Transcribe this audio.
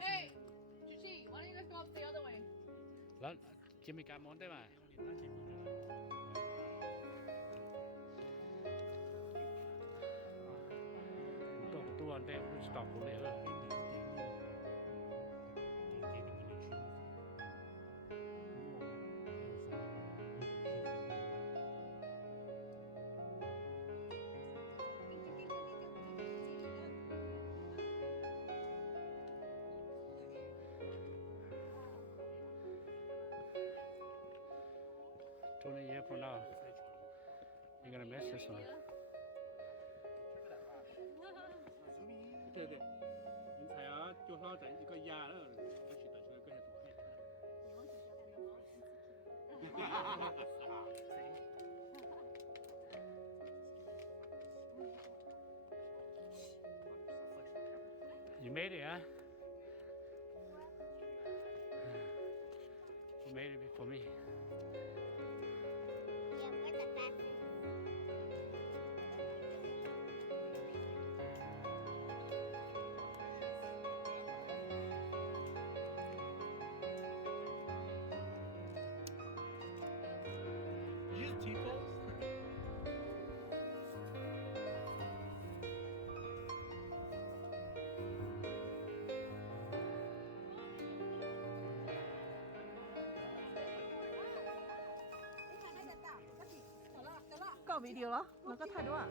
Hey, Chichi, why don't you just go up the other way? แล้วจะมีการมอนได้ไหมตัวเต็มสต็อกเลย20 years from now, you're gonna miss this one. 对对，人才啊，就好在一个牙了，我去到这个跟人做黑。You made it, huh? You made it for me. Yeah, we're the fastest. You T-pose. Có video đó, nó có thay đúng không?